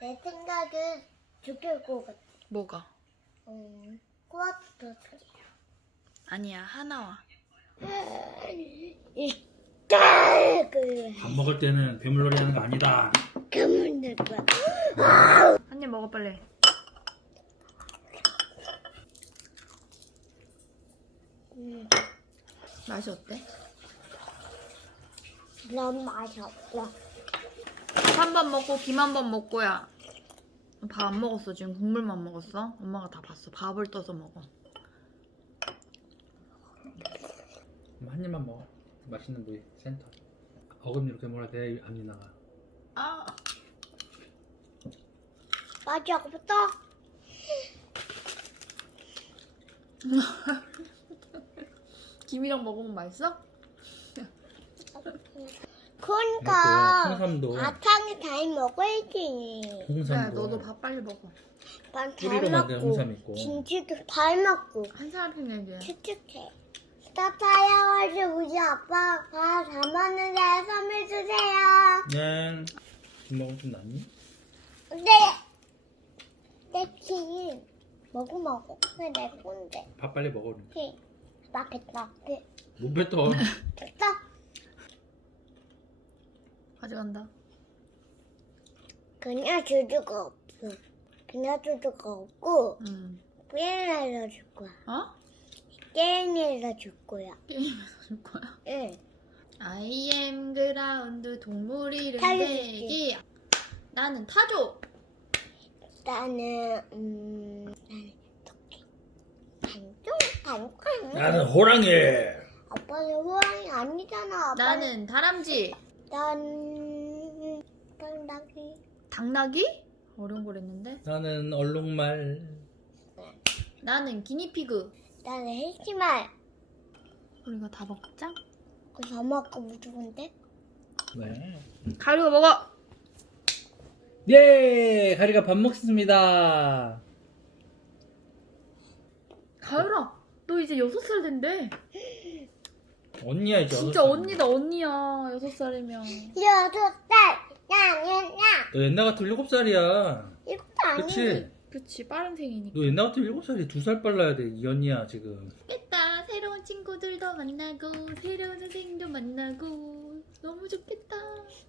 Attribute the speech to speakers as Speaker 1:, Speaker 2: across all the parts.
Speaker 1: 내 생각은 죽일 것 같아.
Speaker 2: 뭐가?
Speaker 1: 음, 코아트
Speaker 2: 아니야 하나와.
Speaker 1: 이까
Speaker 3: 그밥 먹을 때는 괴물놀이 하는 거 아니다.
Speaker 1: 그물 거야.
Speaker 2: 한 입 먹어 빨리.
Speaker 1: 음,
Speaker 2: 맛이 어때?
Speaker 1: 너무 맛이 없어.
Speaker 2: 밥한번 먹고 김 한 번 먹고야. 밥 안 먹었어 지금 국물만 먹었어. 엄마가 다 봤어. 밥을 떠서 먹어.
Speaker 3: 한 입만 먹어. 맛있는 부위 센터. 어금니 이렇게 먹어야 돼. 앞니 나가.
Speaker 2: 아.
Speaker 1: 맛이 없어?
Speaker 2: 김이랑 먹으면 맛있어?
Speaker 1: 그러니까
Speaker 3: 홍삼도
Speaker 1: 바탕에 잘 먹어야지.
Speaker 2: 그래
Speaker 3: 홍삼도
Speaker 2: 너도 밥 빨리 먹어.
Speaker 1: 밥잘
Speaker 3: 뿌리로 만든
Speaker 1: 먹고
Speaker 3: 홍삼 있고.
Speaker 1: 김치도 잘 먹고
Speaker 2: 한 사람씩 얘기해.
Speaker 1: 축축해. 따타야와서 우리 아빠 밥잘 먹는데 선물 주세요.
Speaker 3: 네. 김 먹으면 좀 낫니?
Speaker 1: 근데 내키 먹어 먹어. 왜내 건데?
Speaker 3: 밥 빨리 먹어.
Speaker 1: 키 맛있다.
Speaker 3: 그못 뱉어.
Speaker 1: 됐다.
Speaker 2: 가져간다.
Speaker 1: 그냥 주주가 없어. 그냥 주주가 없고
Speaker 2: 응.
Speaker 1: 게임에서 줄 거야.
Speaker 2: 어?
Speaker 1: 게임에서 줄 거야.
Speaker 2: 게임에서 줄 거야.
Speaker 1: 응.
Speaker 2: I am 그라운드 동물 이름. 대기. 나는 타조.
Speaker 1: 나는 음 나는 토끼. 단종 단종.
Speaker 3: 나는 호랑이.
Speaker 1: 아빠는 호랑이 아니잖아. 아빠는
Speaker 2: 나는 다람쥐.
Speaker 1: 난 당당히.
Speaker 2: 당나귀? 어려운 걸 했는데.
Speaker 3: 나는 얼룩말.
Speaker 2: 나는 기니피그.
Speaker 1: 나는 해지말.
Speaker 2: 우리가 다 먹자.
Speaker 1: 그 엄마가 무서운데?
Speaker 3: 네.
Speaker 2: 가리고 먹어.
Speaker 3: 예, 가리가 밥 먹습니다.
Speaker 2: 가율아, 너 이제 여섯 살 된대.
Speaker 3: 언니야 이제.
Speaker 2: 진짜. 언니다 언니야. 여섯 살이면.
Speaker 1: 여섯 살. 야야야.
Speaker 3: 너 옛날 같으면 일곱 살이야.
Speaker 1: 이것도 아니지.
Speaker 3: 그치?
Speaker 2: 그치 빠른 생이니까.
Speaker 3: 너 옛날 같으면 일곱 살이 두 살 빨라야 돼. 이 언니야 지금.
Speaker 2: 좋겠다. 새로운 친구들도 만나고 새로운 선생님도 만나고 너무 좋겠다.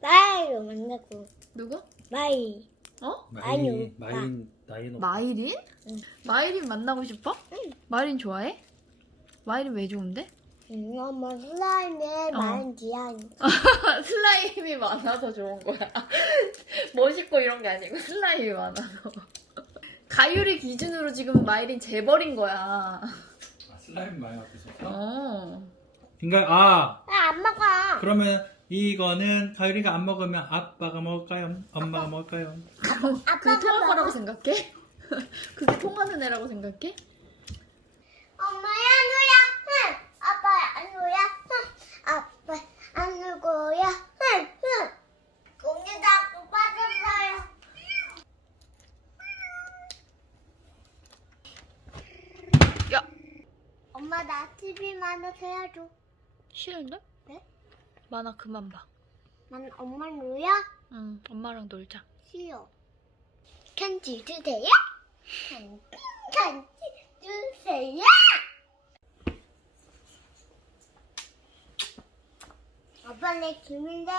Speaker 1: 마이로 만나고.
Speaker 2: 누구?
Speaker 1: 마이.
Speaker 2: 어?
Speaker 3: 마이,
Speaker 1: 아니요,
Speaker 3: 마인, 나이 높.
Speaker 2: 마이린?
Speaker 1: 응.
Speaker 2: 마이린 만나고 싶어?
Speaker 1: 응.
Speaker 2: 마이린 좋아해? 마이린 왜 좋은데?
Speaker 1: 응, 엄마 슬라임에
Speaker 2: 어.
Speaker 1: 많은 디아니.
Speaker 2: 슬라임이 많아서 좋은 거야. 멋있고 이런 게 아니고 슬라임이 많아서. 가율이 기준으로 지금 마이린 재벌인 거야.
Speaker 3: 아, 슬라임 많이 앞에서.
Speaker 2: 어.
Speaker 3: 그러니까 아
Speaker 1: 나안 먹어.
Speaker 3: 그러면 이거는 가율이가 안 먹으면 아빠가 먹을까요? 엄마가 먹을까요?
Speaker 2: 그게 통할 거라고 생각해? 그게 통하는 애라고 생각해?
Speaker 1: 엄마야 누야. 응. 아빠야 누야. 응. 아빠 안 누구야. 응. 응. 공기 다 빠졌어요.
Speaker 2: 야!
Speaker 1: 엄마 나 TV 만화 해야줘.
Speaker 2: 싫은데?
Speaker 1: 네?
Speaker 2: 만화 그만 봐.
Speaker 1: 난 엄마 누야?
Speaker 2: 응, 엄마랑 놀자.
Speaker 1: 싫어. 편지 주세요. 편지, 편지 주세요. 아빠 내 김인데.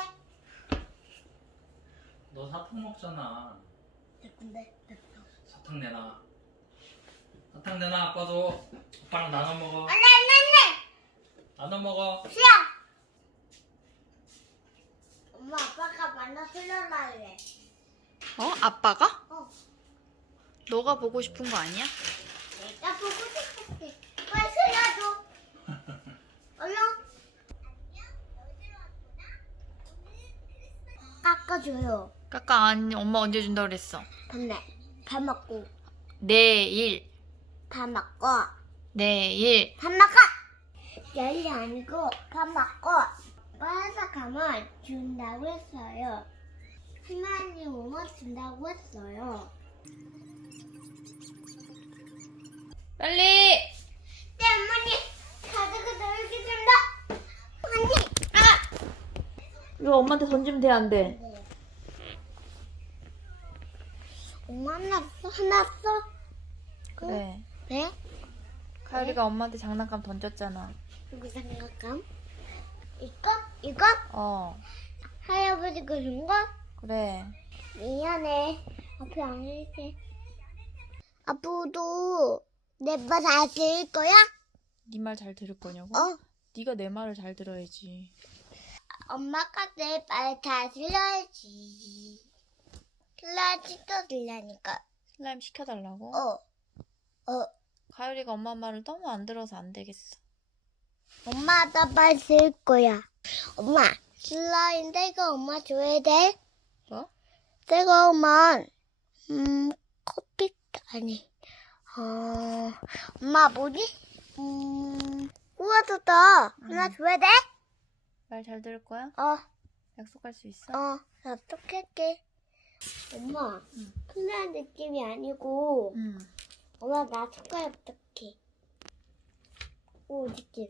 Speaker 3: 너 사탕 먹잖아.
Speaker 1: 근데
Speaker 3: 사탕 내놔. 사탕 내놔 아빠도. 아빠랑 나눠 먹어.
Speaker 1: 안돼 안돼
Speaker 3: 나눠 먹어.
Speaker 1: 싫어. 엄마 아빠가 만나 틀려달래.
Speaker 2: 어? 아빠가?
Speaker 1: 어.
Speaker 2: 너가 보고 싶은 거 아니야?
Speaker 1: 내가 보고 싶었지. 빨리 틀려줘. 얼른. 깎아줘요.
Speaker 2: 까까 아니 엄마 언제 준다 그랬어?
Speaker 1: 밤에 밥 먹고
Speaker 2: 내일
Speaker 1: 밥 먹고
Speaker 2: 내일
Speaker 1: 밥 먹고 열이 아니고 밥 먹고 빨아서 가면 준다고 했어요. 하나님 오면 준다고 했어요.
Speaker 2: 빨리
Speaker 1: 네 어머니 가지고 놀기 준다. 언니 아
Speaker 2: 이거 엄마한테 던지면 돼 안 돼?
Speaker 1: 네. 엄마 화났어? 화났어?
Speaker 2: 그래.
Speaker 1: 왜?
Speaker 2: 가율이가 엄마한테 장난감 던졌잖아.
Speaker 1: 누구 생각감? 이거? 이거?
Speaker 2: 어,
Speaker 1: 할아버지가 준 거?
Speaker 2: 그래.
Speaker 1: 미안해. 앞에 안 할게. 앞으로도 내 말 잘 들을 거야?
Speaker 2: 네 말 잘 들을 거냐고?
Speaker 1: 어?
Speaker 2: 네가 내 말을 잘 들어야지.
Speaker 1: 엄마가 내 말 잘 들어야지. 들어야지 또 들라니까.
Speaker 2: 슬라임 시켜달라고?
Speaker 1: 어. 어.
Speaker 2: 가율이가 엄마 말을 너무 안 들어서 안 되겠어.
Speaker 1: 엄마 나말 들을 거야. 엄마 슬라임 내가 엄마 줘야 돼?
Speaker 2: 뭐?
Speaker 1: 내가 엄마 음 커피 아니 어 엄마 뭐지? 음 우와도다 하나
Speaker 2: 음.
Speaker 1: 줘야 돼?
Speaker 2: 말 잘 들을 거야?
Speaker 1: 어.
Speaker 2: 약속할 수 있어?
Speaker 1: 어, 나 어떡할게. 엄마,
Speaker 2: 응.
Speaker 1: 클리한 느낌이 아니고,
Speaker 2: 응.
Speaker 1: 엄마, 나 숟가락 부탁해. 오, 느낌.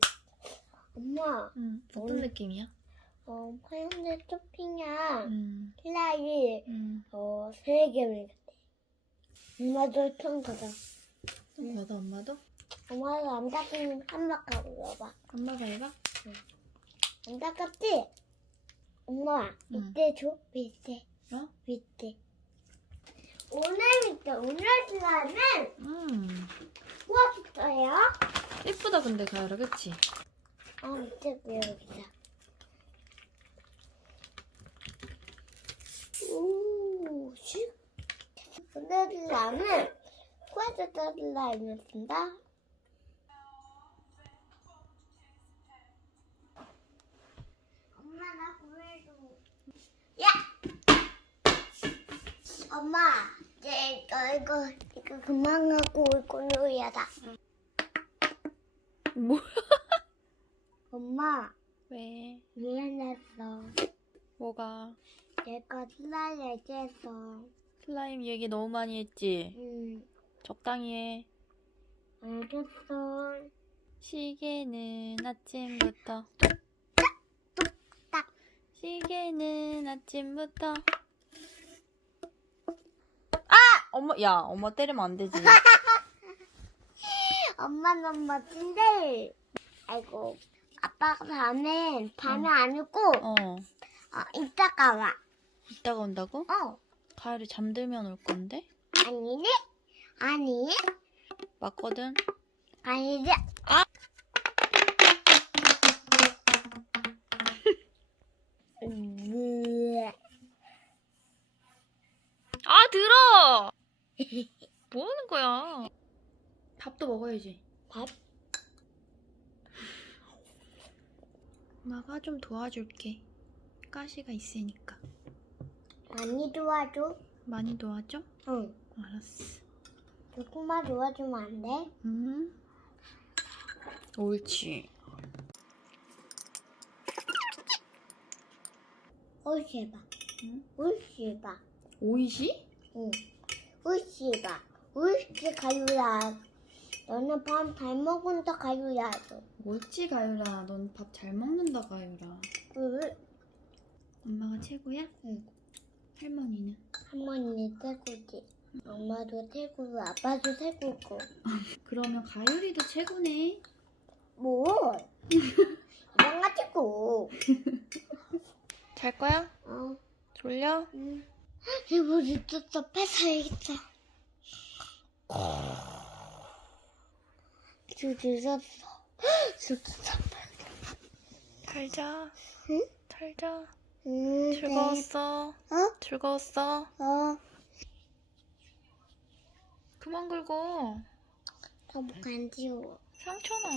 Speaker 1: 엄마,
Speaker 2: 응. 어떤
Speaker 1: 음.
Speaker 2: 느낌이야?
Speaker 1: 어, 파인애플 토핑이랑
Speaker 2: 응.
Speaker 1: 클라이,
Speaker 2: 응.
Speaker 1: 어, 세 개를 같아. 엄마도 처음 가자. 응.
Speaker 2: 너도 엄마도?
Speaker 1: 엄마도 안 닦으면 한 바퀴 물어봐.
Speaker 2: 엄마가 해봐?
Speaker 1: 안 닦았지? 엄마,
Speaker 2: 응.
Speaker 1: 밑에 줘? 밑에.
Speaker 2: 어?
Speaker 1: 밑에. 오늘 밑에, 오늘 슬라임은
Speaker 2: 응.
Speaker 1: 구워줬어요.
Speaker 2: 예쁘다 근데 가율아 그치?
Speaker 1: 아, 밑에 여기다. 오, 슉. 오늘 슬라임은 구워줬던 슬라임이었습니다. 엄마, 나 보여줘. 야! 엄마, 이제 이거, 이거, 이거 그만 하고 올 거야다.
Speaker 2: 뭐?
Speaker 1: 엄마,
Speaker 2: 왜?
Speaker 1: 미안했어.
Speaker 2: 뭐가?
Speaker 1: 내가 슬라임 얘기했어.
Speaker 2: 슬라임 얘기 너무 많이 했지?
Speaker 1: 응,
Speaker 2: 적당히 해.
Speaker 1: 알겠어.
Speaker 2: 시계는 아침부터
Speaker 1: 딱.
Speaker 2: 시계는 아침부터 아! 엄마 야 엄마 때리면 안 되지
Speaker 1: 엄마는 멋진데. 아이고, 아빠가 밤에, 밤에 안 오고,
Speaker 2: 어
Speaker 1: 어, 이따가 와.
Speaker 2: 이따가 온다고?
Speaker 1: 어,
Speaker 2: 가을이 잠들면 올 건데?
Speaker 1: 아니네? 아니?
Speaker 2: 맞거든?
Speaker 1: 아니지?
Speaker 2: 아!
Speaker 1: 으,
Speaker 2: 아 들어! 뭐 하는 거야? 밥도 먹어야지
Speaker 1: 밥?
Speaker 2: 엄마가 좀 도와줄게 가시가 있으니까
Speaker 1: 많이 도와줘.
Speaker 2: 많이 도와줘?
Speaker 1: 응.
Speaker 2: 알았어
Speaker 1: 조금만 도와주면 안 돼?
Speaker 2: 음. 옳지
Speaker 1: 옳지 해봐.
Speaker 2: 응?
Speaker 1: 옳지 해봐.
Speaker 2: 오이시?
Speaker 1: 응. 옳지 해봐. 옳지 가유라. 너는 밥 잘 먹은다 가유라.
Speaker 2: 옳지 가유라 넌 밥 잘 먹는다 가유라
Speaker 1: 응.
Speaker 2: 엄마가 최고야?
Speaker 1: 응.
Speaker 2: 할머니는?
Speaker 1: 할머니 최고지. 엄마도 최고고 아빠도 최고고.
Speaker 2: 그러면 가유리도 최고네
Speaker 1: 뭐? 이상하지고.
Speaker 2: 잘 거야?
Speaker 1: 어.
Speaker 2: 졸려?
Speaker 1: 응. 이거 늦었어. 뺏어야겠다. 주주셨어.
Speaker 2: 잘 자.
Speaker 1: 응?
Speaker 2: 잘 자.
Speaker 1: 응,
Speaker 2: 즐거웠어.
Speaker 1: 어?
Speaker 2: 즐거웠어.
Speaker 1: 어.
Speaker 2: 그만 긁어.
Speaker 1: 너무 간지러워.
Speaker 2: 삼촌아.